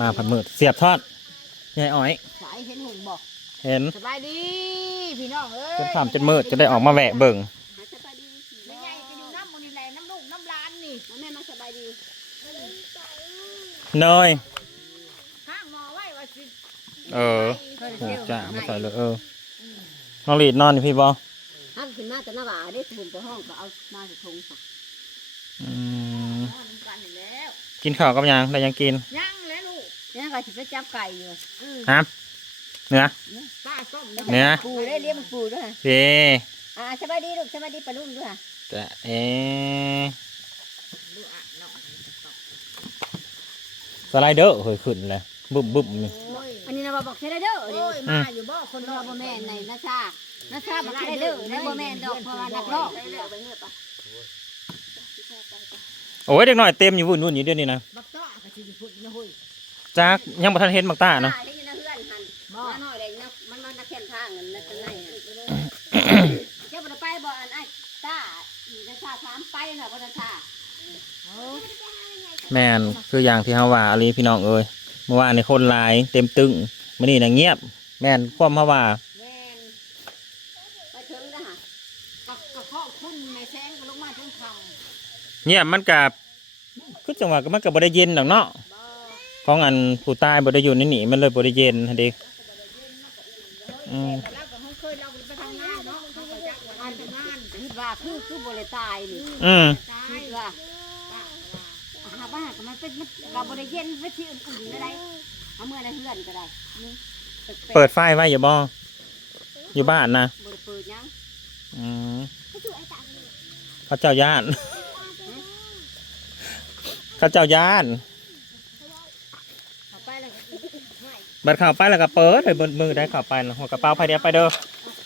มาผัดมืดเสียบทอดยายอ้อย สายเห็นหุ่งบอกเห็นสบายดีพี่น้องเอ้ยจนค่ำจนมืดจะได้ออกมาแหวะเบิ่งสบายดีไม่ใหญ่ก็อยู่น้ำมันนี่แหละน้ำลูกน้ำร้านนี่มาแม่มาสบายดีเนยข้างหมอไว้ว่าสิเออโหจ้ามาใส่เลยเออน้องหลีดนอนอยู่พี่บอห้ามขึ้นมาแต่หน้าบ่าได้สมุนไปห้องก็เอามาใส่ถุงค่ะอืมนอนกันอยู่แล้วกินข้าวกับยังได้ยังกินยังแล้วลูก เนี่ยก็สิไปจับไก่อยู่ครับเนื้อป้าส้มแล้วเนื้อปูได้เลี้ยงมันปูด้วยเฟ่อ่าสบายดีลูกสบายดีปลาลุ่มด้วยจะเอ๊ะลูกอะน้องสไลเดอร์เฮ้ยขึ้นเลยบึ้มบึ้มนี่โอ้ยอันนี้นะบอกใช่ได้เด้อโอ้ยมาอยู่บ่คนคนรรออบ่บ่แม่แม่นในในนาชานาชาบอกใช่ได้เด้อในบ่แม่นดอกเพราะว่านักรอกโอ้ยเด็กหน่อยเต็มอยู่วุ่นวุ่นอยู่เดี๋ยวนี้นะบักต้อก็สิพุ่นนะเฮ้ย จักยังบ่ทันเห็นบักตาเนาะได้ยินนะเพื่อนหันมาหน่อยเลยนะมันมันนักแข่งทางนั่นนั่นนั่นเจ้าบ่ได้ไปบ่อันไอ้ตาอีนาชาถามไปน่ะบ่นาชาแม่นคืออย่างที่เฮาว่าอลีพี่น้องเอ้ยเมื่อวานนี่คนหลายเต็มตึงมื้อนี้น่ะเงียบ แม่นความเฮาว่าแม่นไปถึงนะฮะกับกับพ่อคุณแม่แซงก็ลงมาจนค่เงียบมันก็คือจังหวะก็มันก็บ่ได้เย็นดอกเนาะบ่ ของอันผู้ตายบ่ได้อยู่ในนี่มันเลยบ่ได้เย็นหั่นเด้อืมำแล้วก็เฮาเคยเราไปทำงานเนาะเขาก็จักว่าทำงานคิดว่าคือคือบ่ได้ตายนี่อืมตาคิยดว่าหาบ้านก็มันเป็นมันเราบ่ได้เย็นไปที่อื่นๆได้เอาเมื่อในเฮือนก็ได้นี่แปลกๆเปิดไฟไว้อยู่บ่อยู่บ้านนะบ่ได้เปิดหยังอืมเขาเจ้าย่านเขาเจ้าย่าน เอาไปแล้วก็ไม่ บัดเข้าไปแล้วก็เปิดเลยบนมือได้เข้าไปนะหัวกระเป๋าไปเดียวไปเด้อ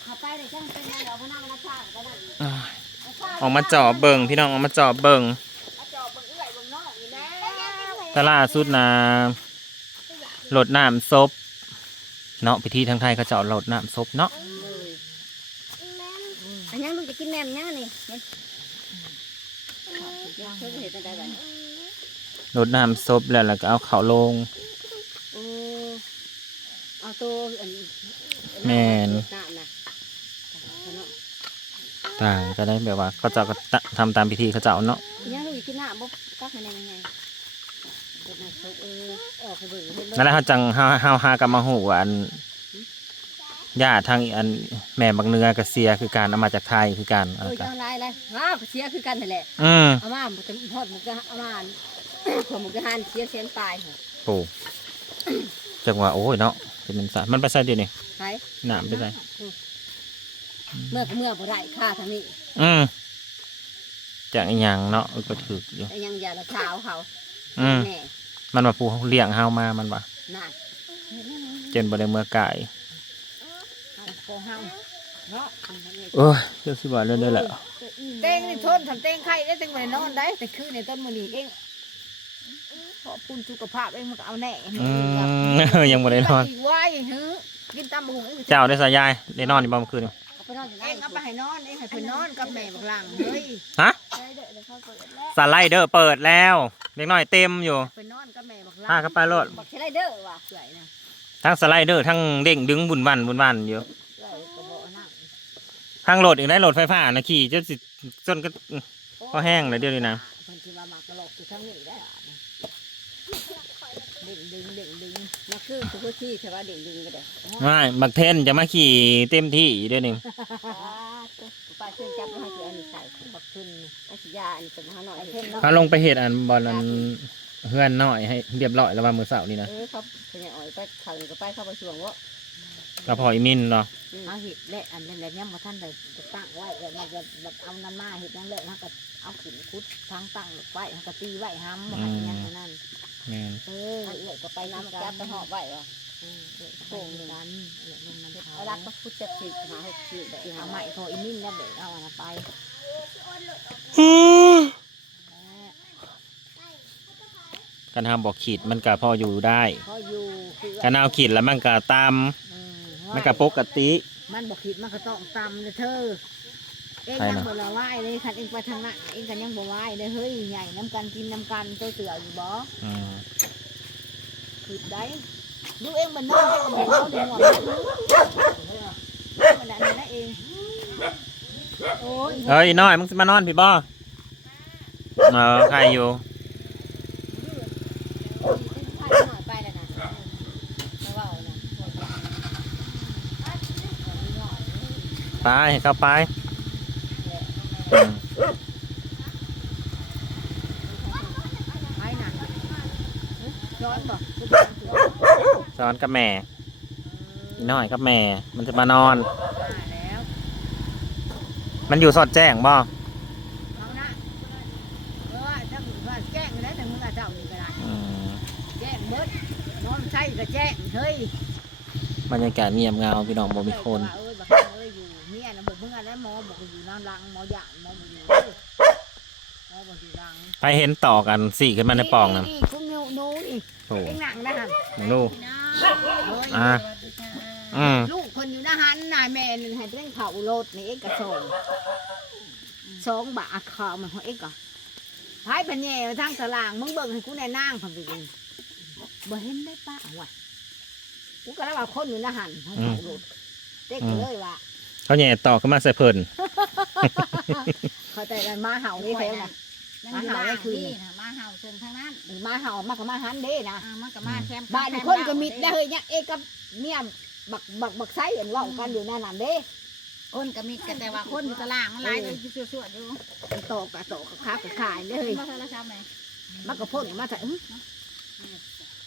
เอาไปเลยจังเป็นหยังเอาพนักงานชาติก็ได้อ้ายออกมาจอบเบิ่งพี่น้องออกมาจอบเบิ่งเอาจอบเบิ่งเอื้อยเบิ่งน้องอยู่แล้วแต่ล่าสุดนะรดน้ำศพเนาะพิธีทางไทยเขาเจะรดน้ำศพเนาะเลยอันยังลูกจะกินแหนมยังนี่เห็นยังเคยเห็นได้บ้างรดน้ำศพแล้วแล้วก็เอาเขาลงโอ้ เอาตัวอันแม่นน้ำนะต่างก็ได้แบบว่าเขาเจะก็ตะทำตามพิธีเขาเจ้าเนาะยังลูกจะกินน้ำบ่กักให้แน่ยังไงเด็กน่ะเขาเออออกไปเบิ่งเห็นบ่นั่นแหละเขาจังเฮาเฮาหากันมาหูว่าอันญาติทางอันแม่บักเนือกระเสียคือการเอามาจากไทยคือการเอเอาอกันเจ้าลายอะไรว้าวเสียคือกันนั่นแหละอืมเอามาหมดทอดหมูกระเอามาผมหมูกระหันเสียเสียนตายเหรอโอ้จังว่าโอ้ยเนาะ จะเป็นสายมันไปใส่เดี๋ยวนี้ใช่น้ำไปใส่เมื่อก็เมื่อบ่ได้ค่าทางนี้ อืมจากอีหยังเนาะเออก็ถืออยู่แต่ยังอย่าละเช้าเขาอืมแม่มันว่าปูเลี้ยงเฮามามันว่าน่ะเจนบ่ได้เมื่อไก่เอาโกเฮาเนาะอันนี้โอ้ยเดี๋ยวสิว่าเรื่องได้แหละเต้งนี่ทนทำเต้งไข่ได้เต้งบ่ได้นอนได้แต่คือในต้นมื้อนี้เอง ขอบคุณสุขภาพเองมันก็เอาแน่อืมยังบ่ได้นอนอีกว่าอย่างหื้อกินตำบักหุงเองเจ้าได้สายยายได้นอนอยู่บ่เมื่อคืนนี่เอาไปนอนอยู่ไหนเองเอาไปให้นอนเองให้เพิ่นนอนกับแม่บักหลังเฮ้ยฮะสไลเดอร์เปิดแล้วเด็กน้อยเต็มอยู่เพิ่นนอนกับแม่บักหลังพากันไปโลดบอกใช่ไรเด้อว่ะเอื่อยนะทั้งสไลเดอร์ทั้งเด้งดึงบุญวันบุญวันอยู่เอื่อยก็บ่นั่งทั้งโหลดอีกได้โหลดไฟฟ้านะขี่จนสิจนก็ ก็แห้งเลยเดี๋ยวนี้นะ เพิ่นสิว่ามากระโหลกอยู่ทั้งนี้ได้อะเด่งดึงเด่งดึงมาคือคือผู้ที่ใช่ว่าเด็กดึงก็ได้ไม่บักเทนจะมาขี่เต็มที่เดี๋ยวนี้ป้าเชิญจับมาให้คืออันนี้ใส่บักขึ้นอาชิยาอันนี้เป็นห้าหน่อยเห็นเขาลงไปเหตุอันบอลอันเฮือนน้อยให้เรียบร้อยแล้วว่ามือเสาร์นี่นะเออเขาเป็นอย่างอ่อยไปเขานี่ก็ไปเข้าไปช่วงว่า ก็พออีมินเนาะเอาเห็ดและอันนั้นแหละเนี่ยมาท่านได้ตั้งไว้แล้วมันจะแบบเอาน้ำมาเห็ดนั่นแหละแล้วก็เอาขุนคุดทางตั้งไว้แล้วก็ตีไว้ห้ำบ่ให้ยังนั่นแม่นเออเอื่อยก็ไปน้ำจับไปหอบไว้ว่ะโป่งกันเออมันมันเอารักก็พุทธจะสิหาหกสิบสิหาใหม่พออีนิ่มแล้วเด็กเอาอันนั้นไปกันทำบอกขีดมันก็พออยู่ได้พออยู่คือกันเอาขีดแล้วมันก็ตามอื มมันก็ปกติ มันบอกผิดมันก็ต้องตำเลยเธอ เองใช่ยังนะบ่ละไหวเลยคันเองไปทางนั้นเองก็ยังบ่ไหวเลยเฮ้ยใหญ่น้ำกันกินน้ำกันตัวเสืออยู่บ่อืมคืดได้ดูเองมันนอนเองมันนอนในหัวมันอันนั้นเองโอ้ยเอ้ยน้อยมึงสิมานอนพี่บ่เออใครอยู่ ไปแล้วนะไม่ว่านะ ไปให้เข้าไปอืมไอ้น่ะย้อนบ่สอนกับแม่อีน้อยกับแม่ มันจะมานอนแล้วมันอยู่สอดแจ้งบ่เอานะเพราะว่าถ้ามึงว่าแจ้งแล้วแต่มึงอาจจะเอานี่ก็ได้อืมแจ้งเบิดนอนใช่ก็แจ้งเฮ้ยบรรยากาศเงียบเหงาพี่น้องบ่มีคน เอ้ยบัก เอ้ยอยู่เมียนะบอกมึงอะไรหมอบอกอยู่นอนรังหมอหยาหมอบอกอยู่เด้อหมอบอกอยู่รังไปเห็นต่อกันสี่ขึ้นมาในปองนั่นนี่คุณนูนูนี่โอ้เอ็งหนังนะฮะมึงดูเฮ้ยอะอืมลูกคนอยู่นะฮันนายแม่นึงให้เร่งเผารถนี่เอ็กกระสองสองบาทขาวมันของเอ็กก็พายพันแย่ทางตารางมึงเบิ่งให้กูในนางพันไปดิบ่เห็นได้ป้าว่ะกูก็แล้วว่าคนอยู่นะหันให้เผารถเด็กก็เลยว่า เขาแย่ต่อขึ้นมาใส่เพิ่น เขาแต่มาเห่านี่เท่าน่ะมาเห่าได้คืนนะมาเห่าเชิงทางนั้นมาเห่ามากับมาหันเด้นะอ่ามันก็มาแคมบ้านคนก็มิดได้เฮ้ยเนี่ยเอกกับเมียบักบักบักไซเห็นเว่ากันอยู่นั่นน่ะเด้คนก็มิดกันแต่ว่าคนอยู่ตารางมันหลายเลยสวดๆอยู่มันโตกะโตกะค้ากะขายเด้เฮ้ยมาโทรศัพท์ไหมมันก็พ่นมาใส่อื้อ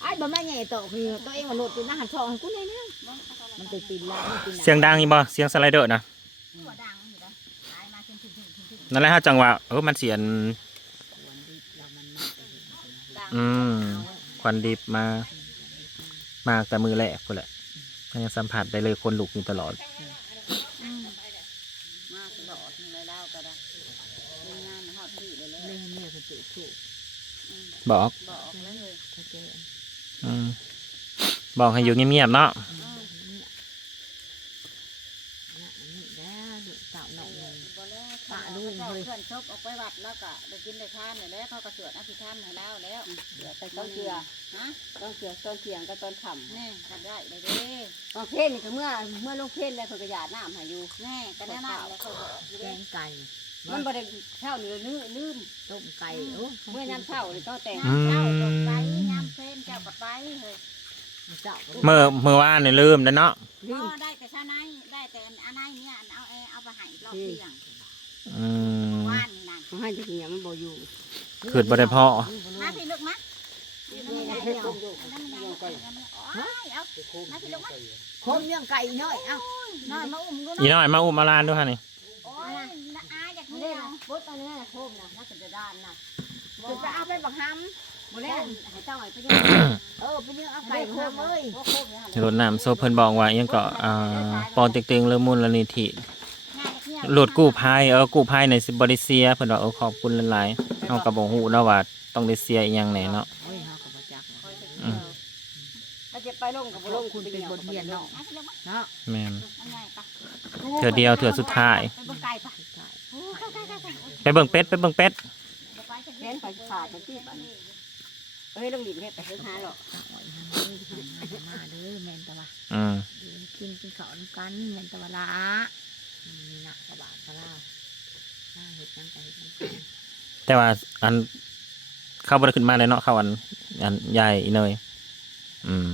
ไอ้บ่แม่ใหญ่โตกนี่ตัวเองมันโหลดอยู่หน้าหันช่องกูแน่นะมันติดติดแล้วมันติดเสียงดังอีบ่เสียงสไลเดอร์นะหัวยนะนั่นแหละฮะจังหวะเออมันเสียนดังอืมควันดิบมา มาแต่มือแรกพุ่นแหละมันยังสัมผัสได้เลยคนลุกอยู่ตลอดมาตลอดเลยเล่าก็ได้งานฮอดที่เลยเลยเรื่องนี้ก็ติดถูกบอก บอกให้อยู่เงียบๆเนาะนี่แล้วลูกเต่าหน่อยเลยบ่แล้วปะลูกเขาเลยเพื่อนชบออกไปวัดแล้วก็ได้กินได้ทานเลยแล้วเขาก็สวดอภิธรรมให้แล้วแล้วเดี๋ยวไปต้องเกลือฮะต้องเกี่ยวตอนเที่ยงกับตอนค่ำแน่กันได้เลยเด้ตอนเพลนนี่ก็เมื่อเมื่อลงเพลนแล้วเขาก็หยาดน้ำให้อยู่แน่กันแน่นอนแล้วเขากอยู่แกงไก่มันบ่ได้เท่านี่ลืมลืมต้มไก่เมื่อยามเช้านี่ต้องแต่งเจ้าตกไปยาม เพลนเจ้าก็ไปเฮ้ยเจ้าเมื่อเมื่อวานเนี่ยลืมแล้วเนาะลืมก็ได้แต่ชาไนได้แต่อันไหนเนี่ยอันเอาเอาไปให้รอบเที่ยงอืมว่านนี่นั่นเขาให้จะเหี่ยมันบ่อยู่ขืดบ่ได้พอมาพี่ลูกมานี่ไงเดียวนั่นมันยังโอ้ยเอามาพี่ลูกมาคมเรื่องไก่น้อยเอ้านอนมาอุ้มดูอีนะน้อยมาอุ้มมาลานด้วยฮะนี่โอ้ยอาอยากมันเลี้ได้ยงนะบดอันนี้นะโคมนะน่าจะด้านนะจะไปเอาไปบักฮัม บ่แล้วให้เจ้าให้ไปยังเออไปเรื่องเอาไก่โคมเอ้ยโคมเนี่ยรถน้ำโซเพิ่นบอกว่าอิหยังก็อ่าปอเต็กตึงเริ่มมูลนิธิรถกู้ภัยเออกู้ภัยในสิบริเซียเพิ่นว่าเออขอบคุณหลายๆเฮาก็บ่ฮู้เนาะว่าต้องได้เสียอีหยังแหน่เนาะโอ้ยเฮาก็บ่จักอืมถ้าจะไปลงกับบ่ลงคุณเป็นบทเรียนเนาะเนาะแม่นเถื่เทื่อเดียวเทื่อสุดท้ายไปเบิ่งไก่ปะใช่ไปเบิ่งเป็ดไปเบิ่งเป็ด เล่นไปขาดไปที่บ้านเอ้ยลงดินเฮ็ดไปเฮ็ดหาหรอกอ้อยหันเอ้ยหันมาเด้อแม่นตะว่าอืมอยู่กินกินข้าวนำกันแม่นตะว่าละอืมนี่น่ะกระบาดกระลาน่าเฮ็ดจังไก่เฮ็ดจังกันแต่ว่าอันเข้าบ่ได้ขึ้นมาเลยเนาะเข้าอันอันยายอีเนยอืม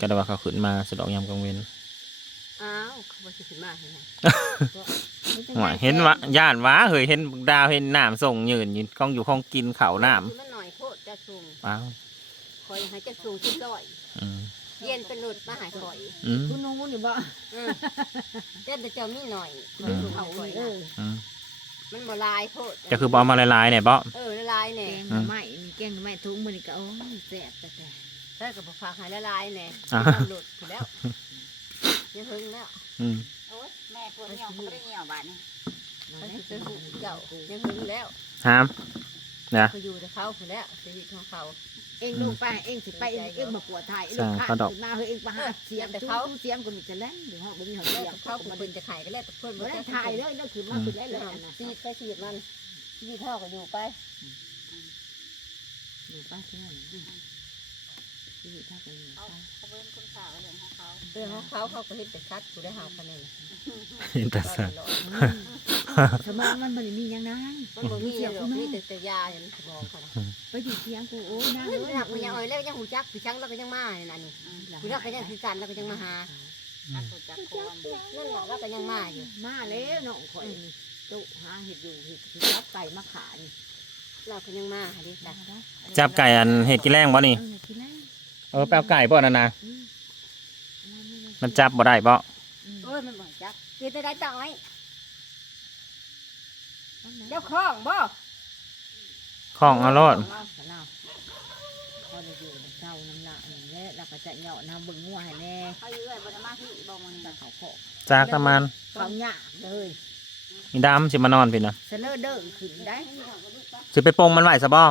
ก็ได้ว่าเขาขึ้นมาสะดอกยามกลางเว้นอ้าวเขาบ่สิขึ้นมาให้ไงหวยเห็นว่าย่านว้าเฮ้ยเห็นดาวเห็นน้ำส่งยืนอยู่กองอยู่คองกินข้าวน้คื จะสูงำอ้าวคอยให้จะสูงขึ้นร้อยอืมเย็นเป็นหลุดมาหายข่อยอืมคุณนูนี่บ่อืมเจ้าแต่เจ้ามีหน่อยอืมเขาข่อยเอนะออืมมันบ่ลายโพดก็คือบ่เอามาหลายๆเนี่ยบ่เออละลายแกแน่งหน่อไม้มีแกงหน่อไม้ทุงมื้อนี้ก็โอ้ยแซ่บแต่แต่ถ้ากับฝากใหายละลายแน่อ่ามันหลุดไปแล้วยังหึงแล้วอืมโอ้ยแม่ปวดเหี่ยวเขาไม่ได้เหี่ยวบาดนี่มันสิเป็นหูเจ้ายังหึงแล้วหาม เขาอยู่แต่เขาผู้แล้วชีวิตของเขา เองลูกไปเองสิไปเองเองมาปวดไทยสร้างเขาดอกมาเฮ้ยเองไปหาเสียงแต่เขาเสียงก็มีแต่แล่นหรือเฮาบ่มีเฮาแล้เสีวยงเขาเขาผู้มาเป็นจะขายก็แล้วแต่เพื่อนบ่ได้ถ่ายเลยแล้วคือมาคือได้เลยนะชีวิตไปชีวิตมันชีวิตเท่าก็อยู่ไปอยู่ไปเท่า นั้นถ้าเป็นเขาเขาเป็นคนสาวเรื่องของเขาเรื่องของเขาเขาก็เฮ็ดแต่ชัดกูได้หาคะแนนเห็นแต่สัตว์สมองมันบ่ได้มีหยังนั้นมันบ่มีหรอกมีแต่แต่ยาอย่างสมองเขาไปอยู่เที่ยงกูโอ้ยนะเฮ้ยมันหักมันยังอ่อยแล้วยังหูจักพี่ช้างแล้วก็ยังมาเนี่ยนะนี่พี่เราก็ยังสิกันแล้วก็ยังมาหา อันรู้จักความนั่นแหละเราก็ยังมาอยู่มาแล้วน้องข่อยนี่ตุหาเห็ดอยู่เห็ดที่รับไก่มาขายเราก็ยังมาหาดิจ้ะจับไก่อันเห็ดกินแรงบ่นี่เออกินแล้ว เออแปลวไก่บ่นั่นนะอืมมันจับบ่ได้บ่โอ้ยมันบ่จักกินแต่ได้ต่อยเจ้าเจ้าของบ่ของเอารอดเล่าเล่าพอได้อยู่เจ้าน้ำหนักนี่แหละแล้วก็จะเหยาะน้ำเบิ่งงัวให้แน่เขาอยู่เลยบนมาที่บอกมันแต่เขาขอจากประมาณเขาหยาเลยมีดำสิมานอนพี่นะเสลอเด้อขึ้นได้สิไปปรงมันไหวซะบ่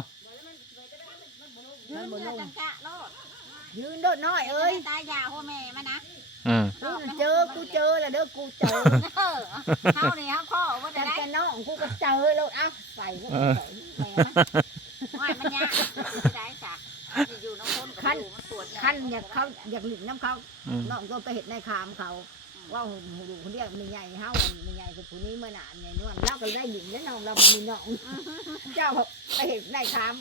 ยืนเพื่อจังกะโลด ยืนโดดน้อยเอ้ยตายาหัวแม่มันนะอืมกูน่ะเจอกูเจอแล้วเด้อกูเจอเออเฮานี่ครับพ่อว่าแต่จะได้แกน้องกูก็เจอแล้วเอ้าใส่ก็ใส่แม่มันไม่มันยากได้จ้ะอยู่น้องคนกับอยู่มันปวดคันอยากเขาอยากหลินน้ำเขาอืมน้องก็ไปเห็ดในคามเขา ว่าหูดูคนเดียวมีใหญ่เฮามีใหญ่กับผู้นี้เมื่อนานใหญ่นวลเราก็ได้หลินแล้วน้องเราบ่มีน้อง เจ้าไปเห็ดในคาม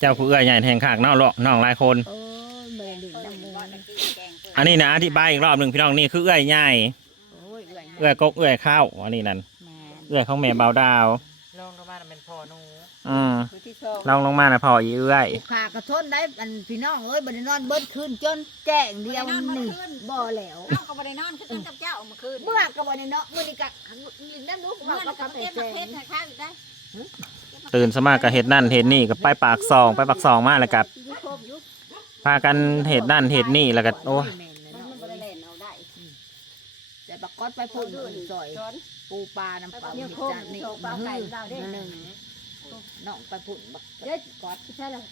เจ้าผู้เอื้อใหญ่แห่งขากเนาะเลาะน้องหลายคนเออแม่หลินเออน้ำมูว่าลตะกี้แกงเกิดอันนี้นะอธิบายอีกรอบหนึ่งพี่น้องนี่คือเอื้อยใหญ่โอ้ยเอื่อยเอื้อยกกเอื้อยข้าวอันนี้นั่นแม่เอื้อยของแม่เบาดาวลองลงมาน่ะเป็นพ่อหนูอืมคือที่สองลองลงมานะพออีเอื้อยขากระทนได้อันพี่น้องเอ้ยบ่ได้นอนเบิดคืนจนแจ้งเดียวนี่บ่แล้วเอ้าก็บ่ได้นอนคือกันกับเจ้าเมื่อคืนเมื่อก็บ่ได้เนาะมื้อนี้ก็หลินน้ำลูกเมื่ว่าอก็กับทำให้เก็บมาแจ้เทงศให้ข้าวอีกได้ ตื่นสมากก็เห็ดนั่นเห็ดนี่ก็ไปปากซองไปปากซองมาแล้วก็ที่ครบอยู่พากันเห็ดนั่นเห็ดนี่แล้วก็โอ้ยแม่นเลยมันเนาะมันบ่ได้เล่นเอาได้แต่บักกอดไปพุ่นซอยช้อนปูปลาน้ำเปล่าเนี่ยเห็ดโคมจานนี่โชว์ปลาไก่เราได้หนึ่งน้องไปพุ่นบักเดี๋ยวกอดใช่แล้ว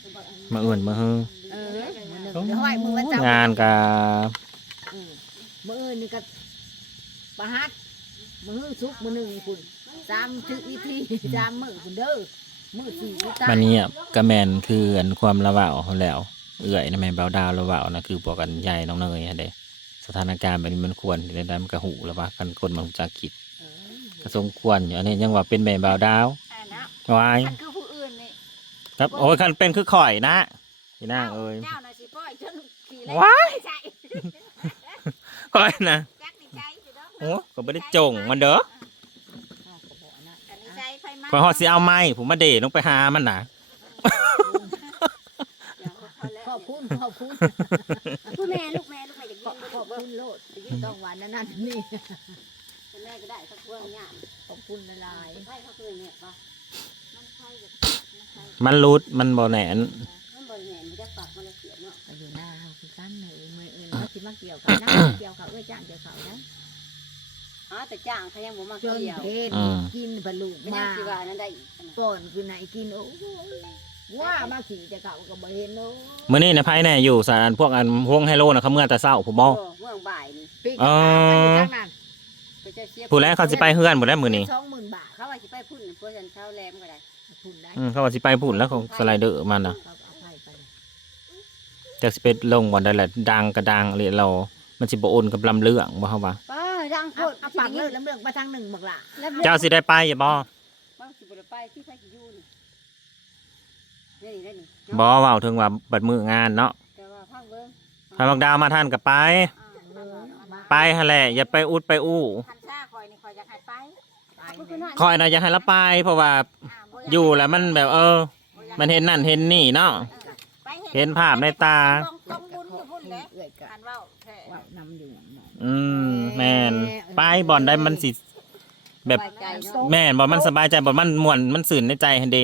มาอื่นมาฮือเออมือหนึ่งเดี๋ยวห้อยมือวันเสาร์งานกับอืมมืออื่นนี่ก็ประหัดมือชุกมือหนึ่งพุ่น สามถึกอีทีสามมือพุ่นเด้อมือสี่ที่ตามันเนี้ยกระแมนคืออันความระเบาเขาแล้ว เอื้อยนะแม่เบาดาวระเบานะคือบอกกันใหญ่น้องเนยฮะเด้สถานการณ์แบบนี้มันควรที่ได้มันกระหูแล้วว่ากันคนมันรู้จากคิดเออก็สมควรอยู่อันนี้ยังว่าเป็นแม่เบาดาวอ่านะวายมันคือผู้อื่นนี่ครับโอ้ยคันเป็นคือข่อยนะพี่นางเอ้ย เจ้าน่ะสิป้อยจนขี่เลยว้ายใช่ข่อยนะจักนี่ใจสิเด้อโอ้ก็ไม่ได้จงมันเด้อข้าวกระบอกนะ อันนี้ ใจไฟไหม้ข่อยฮอดสิเอาไม้ผมมาเดลงไปหามันนะขอบคุณขอบคุณผู้แม่ลูกแม่ลูกแม่จะขกิอบนขอบคุณโลดต้องหวานนั่นนั่นนี่แม่ก็ได้สักพวงเนี่ยขอบคุณละลายไฟเขาคืนเนี่ยป่ะมันไฟแบบมันไฟมันรุดมันบ่แหนนมันบริเวณมันจะปักมันจะเสียเนาะ ไปอยู่หน้าเราคือกันเลยมืออื่นเขาสิมาเกี่ยวกับน้ำเกี่ยวกับเอ้ยจ้างเกี่ยวเขานะ อ๋อแต่จ้างเขายังบ่มาจนเกี่ยวเพนกินบรรลุไม่ยัมางสิว่านั่นได้อีกนะก่อนคือไหนกินโอ้ยว่ามาขี่แต่เขาก็บ่เห็นโอ้มื้อนี้นะไผแน่อยู่สารพวกอันพวงไฮโลนะเขาเมื่อแต่เช้าผมบ่โเมืองบ่ายนี่ปีกอ๋อข้างนั้นไปเจ้าเสียผู้แรกเขาสิไปเฮือนบ่ได้มื้อนี้สองหมื่นบาทเขาว่าสิไปพุ่นพวกฉันเช้าแรมก็ได้ทุนได้อืมเขาว่าสิไปพุ่นแล้วเขาสไลเดอร์มันน่ะเขาเอาไปไปจักสิไปลงบ่ได้แหละดังก็ดังเลยเรา มันสิบ่โอนกับลำเรื่องบ่เฮาว่าป้า ดังโคเอาตรเอาปากเลิกน้ำเลืองไปทางหนึ่งบักละแล้วเจ้าสิได้ไปอย่าบ่บางสิบ่ได้ไปที่ไผสิอยู่นี่นี่นี่นี่บ่เว้าถึงว่าบัดมื้องานเนาะแต่ว่าพังเบิ่งถ้าบักดาวมาท่านก็ไปไปหั่นแหละอย่าไปอุดไปอู้คันซ่าคอยนี่คอยอยากให้ไปไปก็คือน้อยคอยน่ะอย่าให้ละไป เพราะว่าอ่าบ่ากอยู่แล้วมันแบบเออ บ่อยากมันเห็นนั่นเห็นนี่เนาะ ไปเห็นภาพในตา ต้องต้องบุญอยู่พุ่นแหละเอื้อยกะคันเว้าแท้ว่านำอยู่หม องอืมแม่นไปบ่อนได้มันสิแบบสบายใจเนาะแม่นบ่มันสบายใจบ่มันม่วนมันสื่นในใจหั่นเดี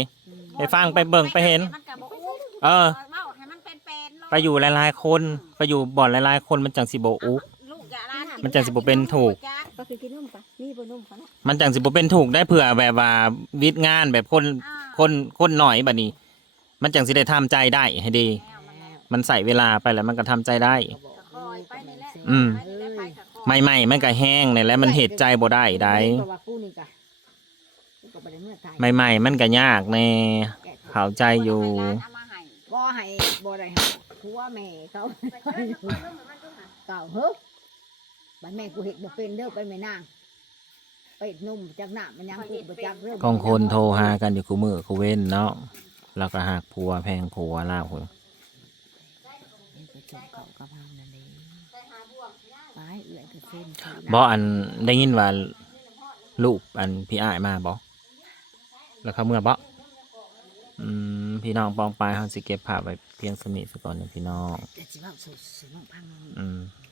ไปฟังไปเบิ่งไปเห็น มันก็บ่อู้เออ เว้าให้มันเป็นๆเนาะไปอยู่หลายๆคน ไปอยู่บ่อนหลายๆคนมันจังสิบ่อุก ลูกอย่าร้านมันจังสิบ่เป็นถูก ก็คือกินนุ่มปะนี่บ่นุ่มเขาเนาะมันจังสิบ่เป็นถูกได้เผื่อแบบว่าวิทย์งานแบบคนอ่าคนคนหน่อยบัดนี้ มันจังสิได้ทำใจได้ให้ดีแนวมันแล้วมันใส่เวลาไปแล้วมันก็ทำใจได้ก็บอกคอยไปนี่แหละอืม ไปนี่แหละไปกับคอยใหม่ๆมันก็แห้งนี่แหล้วมันเหตุใจบ่ได้ได้เพราะว่ากูนี่กะกูก็บ่ได้เมื่อไทยใหม่ๆมันก็ยากแน่แกะเข้าใจอยู่เอามาให้กก็ให้บ่ได้ให้ผัวแม่เขาเก่าเฮ้ยบัดแม่กูเห็ดบ่เป็นเด้อไปแม่นางไปเฮ็ดนุ่มจากหน้ามันยังกูบ่จักเรื่องกองคนโทรหากันอยู่คู่มือคู่เว้นเนาะแล้วก็หักผัวแพงผัวลาวพุ่นไปจมเขากับเฮานั่นเองไป เอื้อยก็เส้นเขาบ่อันได้ยินว่าลูกอันพี่อ้ายมาบ่แล้วเขาเมื่อบ่อืมพี่น้องปองปลายเฮาสิเก็บภาพไว้เพียงสนิทซะก่อนนะพี่น้องแต่สิเว้าสู่สู่น้องพัง อืมเ